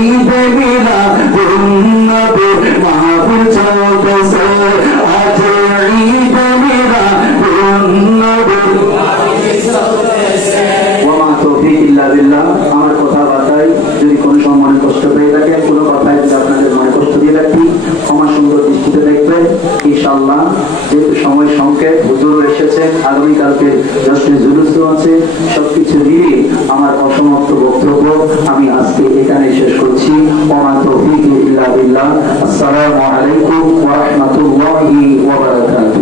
ঈদ মিলাদুন নবী মাহফিল চলতেছে আজ ঈদ মিলাদুন নবী মাহফিল চলতেছে ওয়া মা তৌফিক ইল্লা বিল্লাহ। আমার কথাবার্তায় যদি কোনো সময় কষ্ট পেয়ে থাকে, কোনো কথায় যদি আপনাদের মনে কষ্ট দিয়ে রাখি, ক্ষমা সুন্দর দৃষ্টিতে দেখবেন ইনশাআল্লাহ। যেহেতু সময় সংক্ষেপ, হুজুর এসেছেন, আগামীকালকে জশ্নে জুলুসও আছে, সবকিছু নিয়ে আমার অসমাপ্ত বক্তব্য আমি আজকে এখানে শেষ করছি। ওয়া মা তৌফিক ইল্লা বিল্লাহ। আসসালামু আলাইকুম ওয়া রাহমাতুল্লাহি ওয়া বারাকাতুহু।